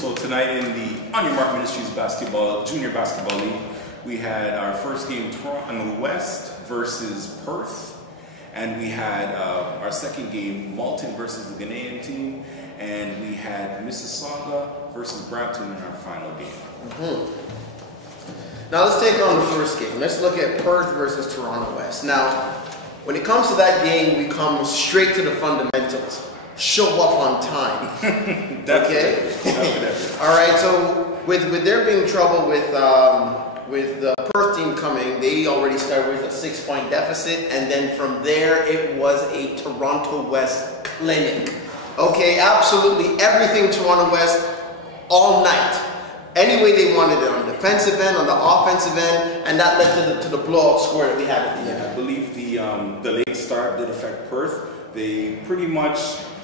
So tonight in the On Your Mark Ministries Junior Basketball League, we had our first game Toronto West versus Perth, and we had our second game Malton versus the Ghanaian team, and we had Mississauga versus Brampton in our final game. Now let's take on the first game. Let's look at Perth versus Toronto West. Now, when it comes to that game, we come straight to the fundamentals. Show up on time. Definitely. All right. So with there being trouble with the Perth team coming, they already started with a 6-point deficit, and then from there it was a Toronto West clinic. Okay, absolutely everything Toronto West all night. Any way they wanted it, on the defensive end, on the offensive end, and that led to the blowout score that we had at the end. I believe the late start did affect Perth. They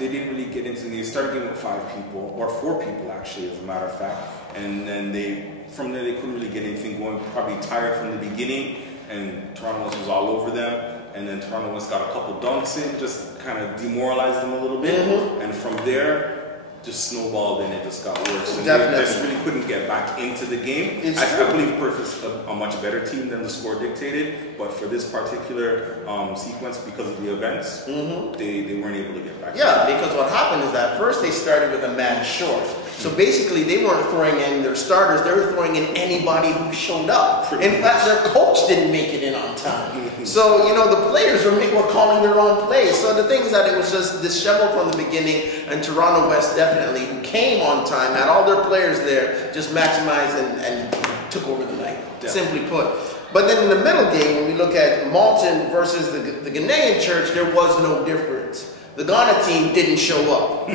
didn't really get into the. They started getting with 5 people, or 4 people actually, as a matter of fact. And then from there they couldn't really get anything going. Probably tired from the beginning, and Toronto West was all over them. And then Toronto West got a couple dunks in, just kind of demoralized them a little bit. And from there, just snowballed and it just got worse. And they just really couldn't get back into the game. I believe Perth is a much better team than the score dictated, but for this particular sequence, because of the events, they weren't able to get back. Yeah, because what happened is that first they started with a man short. So basically they weren't throwing in their starters, they were throwing in anybody who showed up. In fact, their coach didn't make it in on time. So, you know, the players were calling their own plays. So the thing is that it was just disheveled from the beginning, and Toronto West definitely, who came on time, had all their players there, just maximized and took over the night, simply put. But then in the middle game, when we look at Malton versus the Ghanaian Church, there was no difference. The Ghana team didn't show up.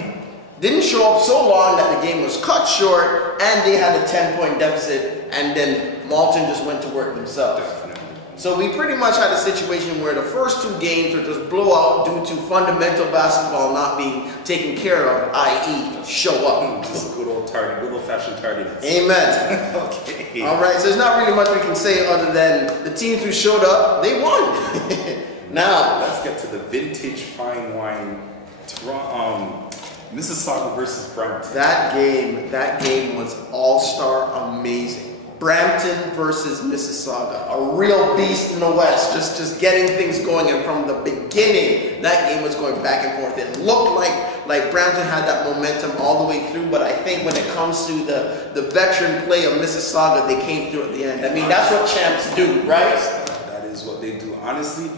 Didn't show up so long that the game was cut short, and they had a 10-point deficit, and then Malton just went to work themselves. So we pretty much had a situation where the first 2 games were just blowout due to fundamental basketball not being taken care of, i.e. show up. Just good old-fashioned tardiness. Amen. Okay. All right, so there's not really much we can say other than the teams who showed up, they won. Now, let's get to the vintage fine wine Mississauga versus Brampton. That game was all-star amazing. Brampton versus Mississauga, a real beast in the West, just getting things going, and from the beginning, that game was going back and forth. It looked like Brampton had that momentum all the way through, but I think when it comes to the veteran play of Mississauga, they came through at the end. I mean, that's what champs do, right? That is what they do. Honestly,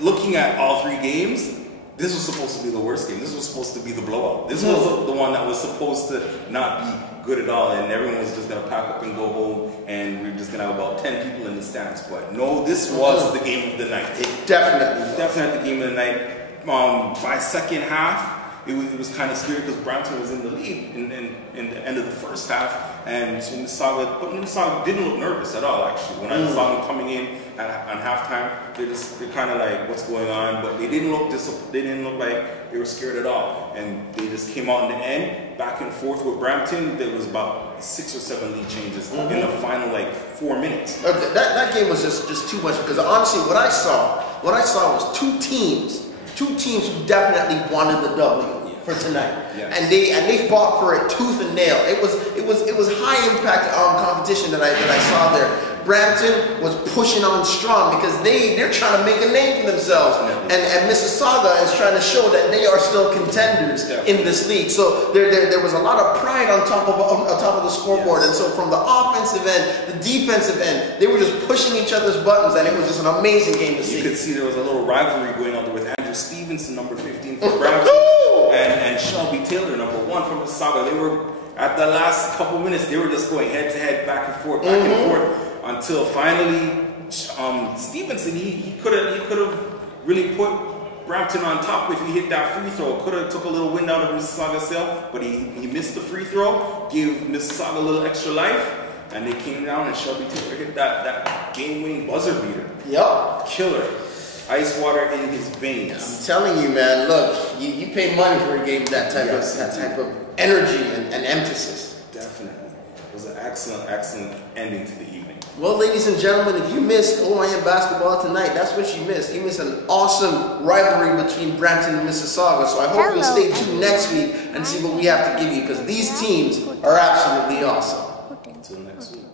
looking at all 3 games, this was supposed to be the worst game. This was supposed to be the blowout. This was the one that was supposed to not be good at all, and everyone was just going to pack up and go home, and we were just going to have about 10 people in the stands. But no, this was the game of the night. It definitely was. Definitely the game of the night. By second half, it was kind of scary because Brampton was in the lead in the end of the first half, and so Mississauga didn't look nervous at all. Actually, when I saw them coming in on halftime, they're kind of like, what's going on? But they didn't look like they were scared at all, and they just came out in the end, back and forth with Brampton. There was about 6 or 7 lead changes in the final 4 minutes. That game was just too much, because honestly, what I saw was two teams who definitely wanted the W for tonight, and they fought for it tooth and nail. It was high impact competition that I saw there. Brampton was pushing on strong because they're trying to make a name for themselves, and Mississauga is trying to show that they are still contenders in this league. So there was a lot of pride on top of the scoreboard, and so from the offensive end, the defensive end, they were just pushing each other's buttons, and it was just an amazing game to see. You could see there was a little rivalry going on there with Andrew Stevenson, number 15 for Brampton, and Shelby Taylor, number 1 from Mississauga. They were, at the last couple minutes, they were just going head to head, back and forth, until finally Stevenson, he could have really put Brampton on top if he hit that free throw. Could have took a little wind out of Mississauga's sail, but he missed the free throw, gave Mississauga a little extra life, and they came down, and Shelby Taylor hit that game-winning buzzer beater. Yep. Killer. Ice water in his veins. I'm telling you, man, look, you pay money for a game with that type of energy and emphasis. Definitely. It was an excellent, excellent ending to the evening. Well, ladies and gentlemen, if you missed OYM basketball tonight, that's what you missed. You missed an awesome rivalry between Brampton and Mississauga. So I hope you'll stay tuned next week and see what we have to give you, because these teams are absolutely awesome. Until next week.